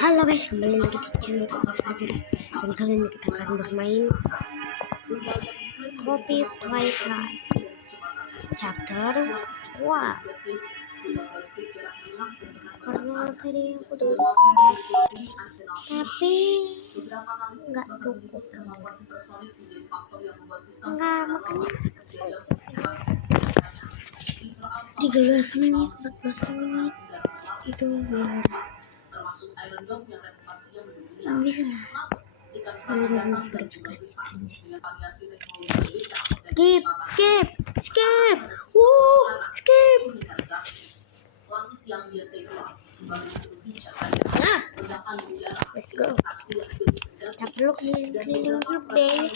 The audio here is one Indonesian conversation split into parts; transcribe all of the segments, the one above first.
Halo guys, kembali lagi di channel Fadli. Dan kali ini kita akan bermain Copy Playtime Chapter 1. Karena tadi aku udah tapi nggak cukup, nggak, makanya 13 menit, 14 menit itu biar bisa lah. Skip. Skip. Let's go. Kita perlu keliling dulu deh.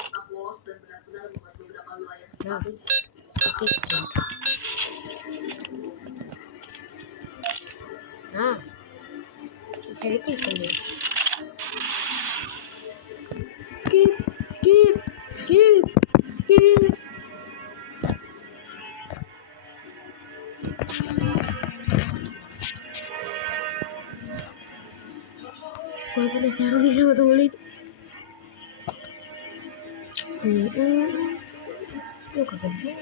Nah, bisa diklik ini. Skip. Gue penasaran nih sama tulis. Lu kapan sih?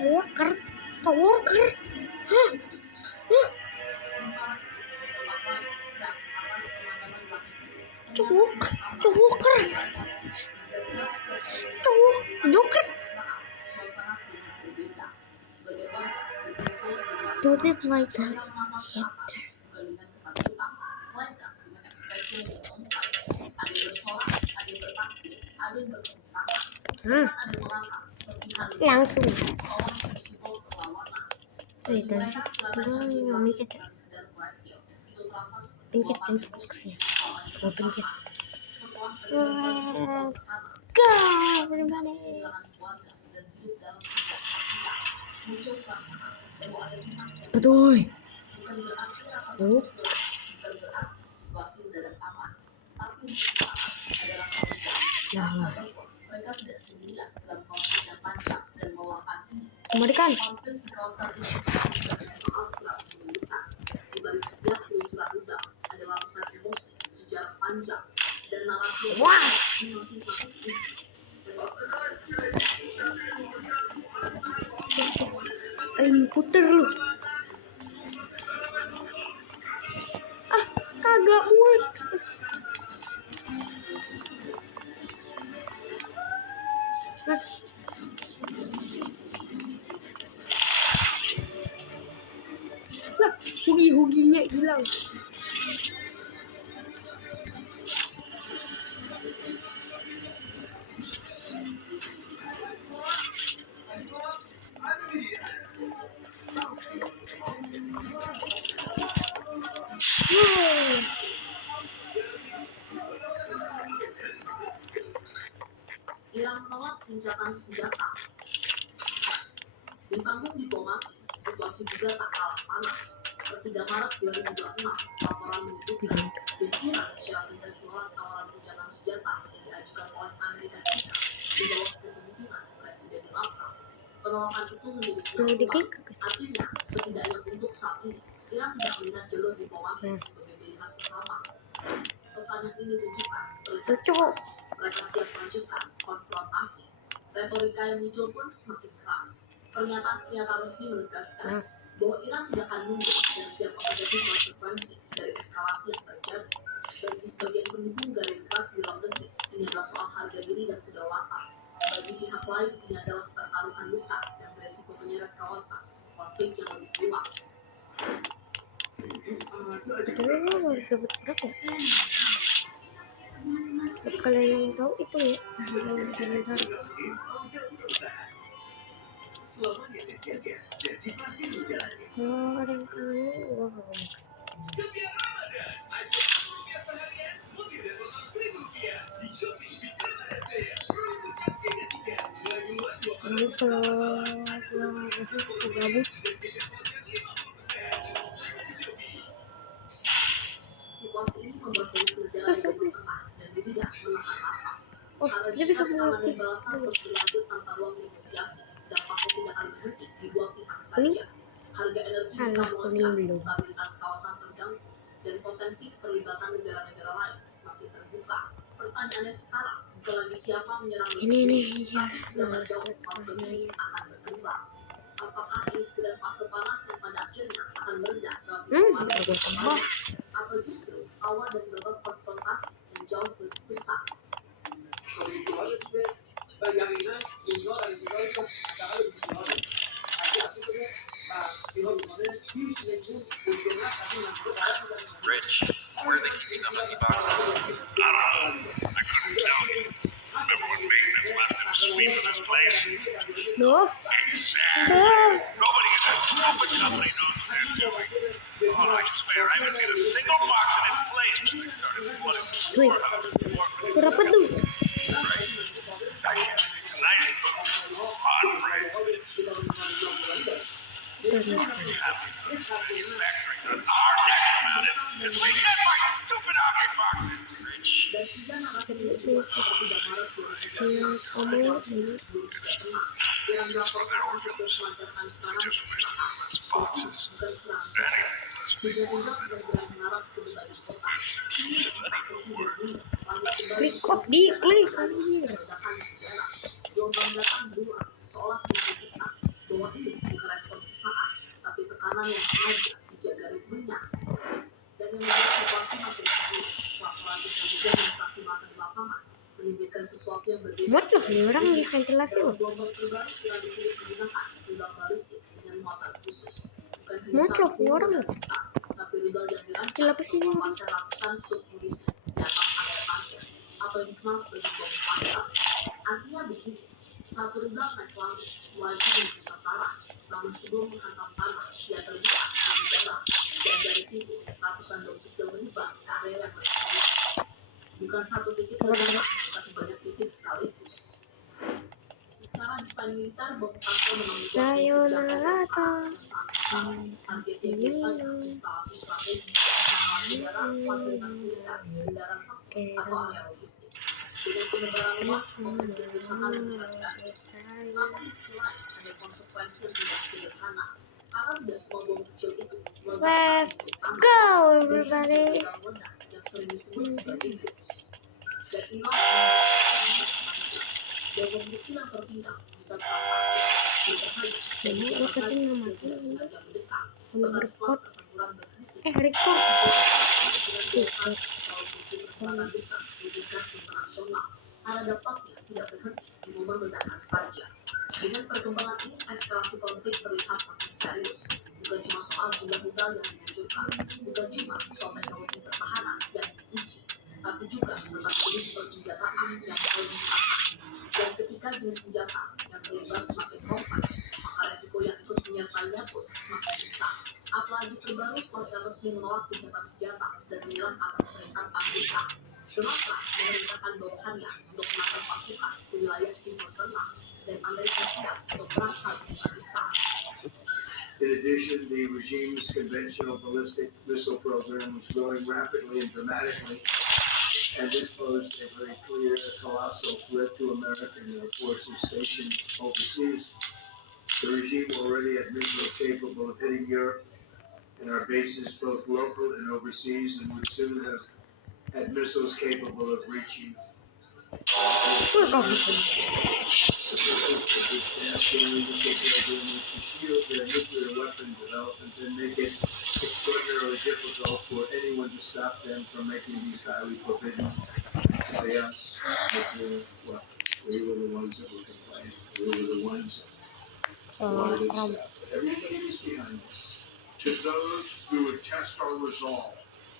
Worker. Hah? Copy Playtime Chapter. Langsung. Tadi sih gue mikir pencet sih. Gue pencet. Betul. Kembalikan. Wah. Puter lu. Kagak muat. Lah, hugi-huginya hilang. Iran menolak gencatan senjata. Di panggung diplomasi, situasi juga tak kalah panas. Per 3 Maret 2026, laporan menyebutkan Iran secara tegas menolak tawaran gencatan senjata yang diajukan oleh Amerika Serikat di bawah kepemimpinan Presiden Donald Trump. Penolakan itu menjadi sinyal artinya setidaknya untuk saat ini Iran tidak melihat jalur diplomasi sebagai pilihan utama. Pesan yang ini tunjukkan terlihat jelas mereka siap melanjutkan konfrontasi. Retorika yang muncul pun semakin keras. Pernyataan resmi menegaskan bahwa Iran tidak akan mundur dan siap menghadapi konsekuensi dari eskalasi yang terjadi. Bagi sebagian pendukung garis keras di dalam negeri, ini adalah soal harga diri dan kedaulatan. Bagi pihak lain, ini adalah pertaruhan besar yang beresiko menyeret kawasan konflik yang lebih luas. Kalian yang tahu itu ya. Ada yang tahu. Kalau gabung Situasi ini membuat banyak negara Dia bisa Serangan dan mengerti. balasan terus berlanjut tanpa ruang negosiasi. Dampaknya tidak akan berhenti di dua pihak Ini saja. Harga energi bisa alah kuning melonjak, belum. stabilitas kawasan terganggu, dan potensi keterlibatan negara-negara lain semakin terbuka. Pertanyaannya sekarang, bukan lagi siapa menyerang Ini lebih nih dulu, ya tapi seberapa males jauh banget konflik main. ini akan berkembang. Apakah ini sekedar fase panas yang pada akhirnya akan meredah dalam Udah gue tambah. atau justru awal dari babak konfrontasi yang jauh lebih besar? Rich, where are they keeping the monkey boxes? I don't know. I couldn't tell you. Remember when Bateman left in a sweep of this place? Loh, Exactly. Nobody in that stupid company knows what they're doing. Oh, I swear, I haven't seen a single box in its place since they started flooding the wih, storehouse. suara apa tuh? Nice cookies. Hot bread. Manufacturing on our neck about it. And we get my stupid object boxes. Rich. Dan tiga narasi ini dibuat pada 3 Maret 2023. Omong Situasi ini belum juga tenang. Iran dilaporkan masih terus melancarkan serangan ke selatan. Tapi bukan serangan kecil. Hujan ringan benar-benar mengarah ke berbagai kota. Sini tak berhenti berbunyi. Langit kembali klik kok diklik anjir. ledakan di udara. Gelombang datang berulang, seolah menjadi pesan bahwa ini bukan respon sesaat, tapi tekanan yang sengaja dijaga ritmenya. Dan yang membuat situasi makin serius, laporan teknologi dan saksi mata di lapangan menyebutkan sesuatu yang berbeda. Buat loh, ini orang di ventilasi Dalam loh. gelombang terbaru, Iran disini menggunakan rudal balistik dengan muatan khusus. Bukan hanya Buat satu loh, ini orang rudal loh. besar, tapi rudal yang dirancang Kecil apa sih ini orang? melepaskan ratusan submunisi di atas area parkir atau yang dikenal sebagai bom pangkal. Artinya begini, satu rudal naik langit melaju menuju sasaran, namun sebelum menghantam tanah, dia terbuka di udara, dan dari situ ratusan bom kecil menyebar ke area yang berbeda. Bukan satu titik berbeda, tapi banyak titik sekaligus. Secara desain militer, bom pangkal memang dibuat dengan kebijakan dan alat yang sangat besar. Targetnya biasanya instalasi strategis, pangkalan udara, fasilitas militer, kendaraan tempur, atau area logistik. Dengan penyebaran luas, potensi kerusakan meningkat drastis. Namun di sisi lain, ada konsekuensi yang tidak sederhana. Karena tidak semua bom kecil itu meledak Let's saat go sebagian bisa everybody. gagal meledak yang sering disebut sebagai booms. Dan inilah yang bom kecil yang tertinggal bisa terapkan, berbahaya, dan Ini bisa record berbahaya nama jika tidak sengaja mendekat. Nomor Bahkan setelah record. pertempuran berhenti, Record. ada dampaknya tidak berhenti di momen ledakan saja. Dengan perkembangan ini, eskalasi konflik terlihat makin serius. Bukan cuma soal jumlah rudal yang diluncurkan, bukan cuma soal teknologi pertahanan yang diuji, tapi juga tentang jenis persenjataan yang mulai dipasang. Dan ketika jenis senjata yang terlibat semakin kompleks, maka resiko yang ikut menyertainya pun semakin besar. Apalagi terbaru setelah resmi menolak gencatan senjata dan menyerang atas perintah Amerika. Donald Trump memerintahkan bawahannya untuk menangkap pasukan di wilayah Timur Tengah dan Amerika siap untuk berangkat ke besar. In addition, the regime's conventional ballistic missile program was growing rapidly and dramatically, and this posed a very clear colossal threat to American air forces stationed overseas. The regime already had missiles capable of hitting Europe, and our bases, both local and overseas, and would soon have had missiles capable of reaching shield their nuclear weapon development and make it extraordinarily difficult for anyone to stop them from making these highly forbidden by us nuclear weapons. We were the ones that were complaining. We were the ones that wanted it stopped. But everybody was behind us. To those who would test our resolve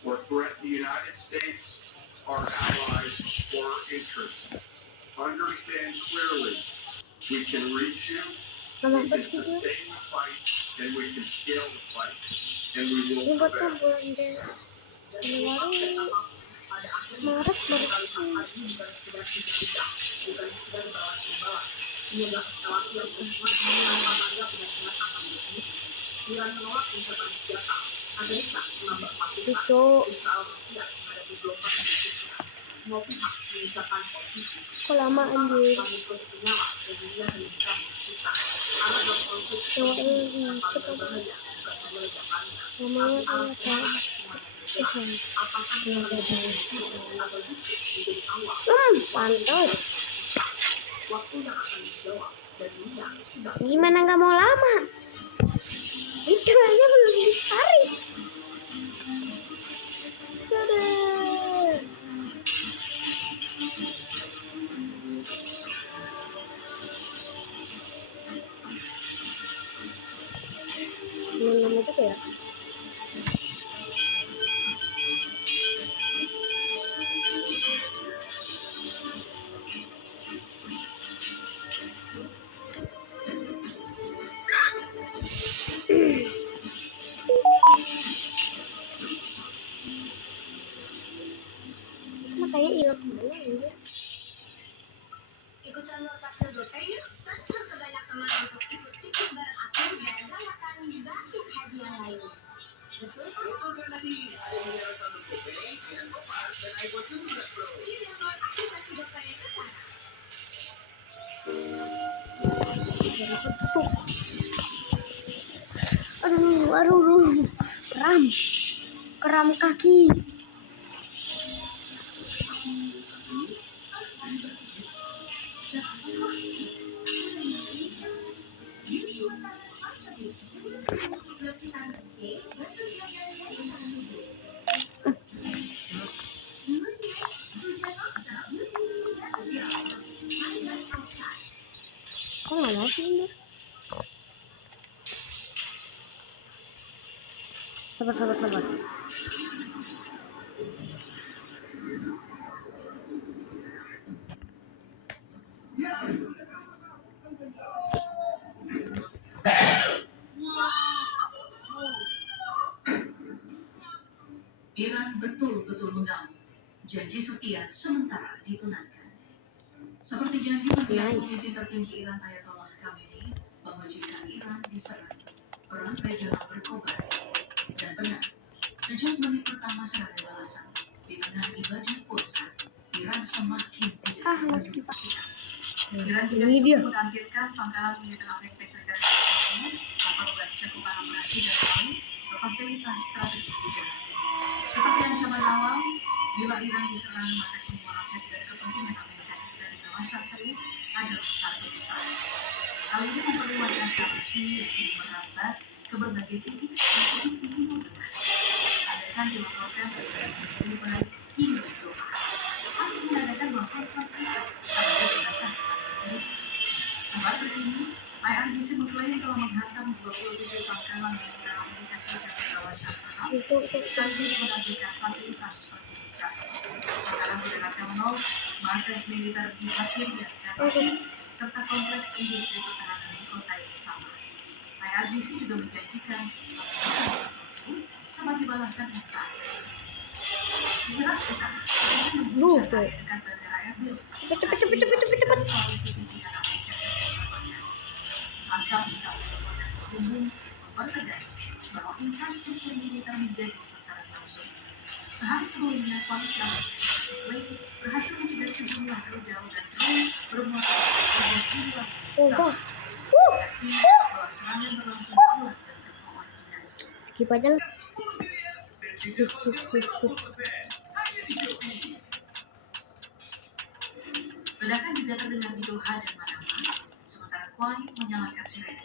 or threaten the United States, our allies, or our interests, understand clearly we can reach you, we can sustain the fight, and we can scale the fight, and we will prevail. Iran menolak gencatan senjata. Amerika menambah pasukan. Itu Israel bersiap menghadapi gelombang berikutnya. semua pihak mengincarkan posisi. Kok lama anjir? Kami terus menyala dan dunia hanya bisa menyaksikan. Alat dan konflik Coba yang paling berbahaya bukan meledakannya, namanya tapi alat apa? yang semuanya. Apakah yang terjadi atau justru menjadi awal? Pantas. Waktu yang akan dijawab dan dunia sudah Gimana nggak mau lama? Itu aja belum ditarik. Dadah. Belum itu ya? Makanya hilang kemana ini? Ikutan lokasi GoPay yuk. Transfer ke banyak teman untuk ikut tiket bareng aku dan rayakan banyak hadiah lain. Betul kan? Betul kan tadi? Ada yang menyerahkan GoPay dengan Gopar dan iPhone 17 Pro. Yuk download aplikasi GoPay sekarang. Aduh, kram kaki. Kok nggak lagi ini? Sabar. Iran betul-betul mengganggu. Janji setia sementara ditunaikan. Seperti janji mendiang pemimpin tertinggi Iran Ayatollah Khamenei bahwa jika Iran diserang, perang regional berkobar. Dan benar, sejak menit pertama serangan balasan, di tengah ibadah puasa, Iran semakin tidak memastikan. Iran tidak bisa menargetkan pangkalan militer Amerika Serikat ini tanpa luas cakupan operasi dan laut ke fasilitas strategis di jalan. Seperti ancaman awal, bila Iran diserang maka semua aset dan kepentingan Amerika Serikat di kawasan tersebut adalah target sasaran. Hal ini memperluas eskalasi yang kini merambat ke berbagai titik strategis di Timur Tengah. Akan dilaporkan perubahan hingga Doha. Hal ini menandakan bahwa konflik ada di atas ini. Kabar terkini, IRGC mengklaim telah menghantam 27 pangkalan militer Amerika Serikat di kawasan Arab, sekaligus mengajukan fasilitas seperti misal pangkalan udara Terminal, markas militer di Bakir dan Karachi, serta kompleks industri pertahanan di kota yang sama. IRGC juga menjanjikan sebagai balasan yang terakhir. Irak utara menghujat dekat bandara Erbil. Cepet. Koalisi pimpinan Amerika Serikat. Asal kita melakukan umum mempertegas bahwa infrastruktur militer menjadi sasaran langsung. Sehari sebelumnya, koalisi Amerika Serikat berhasil mencegah sejumlah rudal dan drone bermuatan dan ribuan pesawat. Bahwa serangan berlangsung kuat dan terkoordinasi. Skip aja lah. Ledakan juga terdengar di Doha dan Manama, sementara Kuwait menyalakan sirene.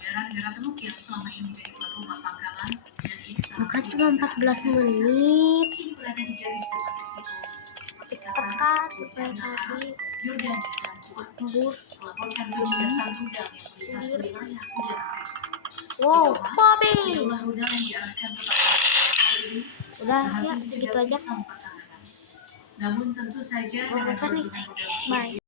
Negara-negara Teluk yang selama ini menjadi tuan rumah pangkalan dan instalasi Maka cuma 14 menit. kini berada di garis depan risiko seperti Qatar, Tekan Uni Arab, Yordania dan Kuwait tembus. melaporkan kejadian rudal yang melintas wilayah udara. Wow, Bobby. Sejumlah rudal yang diarahkan ke pangkalan ini Udah berhasil ya, mencegah gitu aja. sistem pertahanan. Namun tentu saja dengan Oke, nih. kedudukan rudal Bye.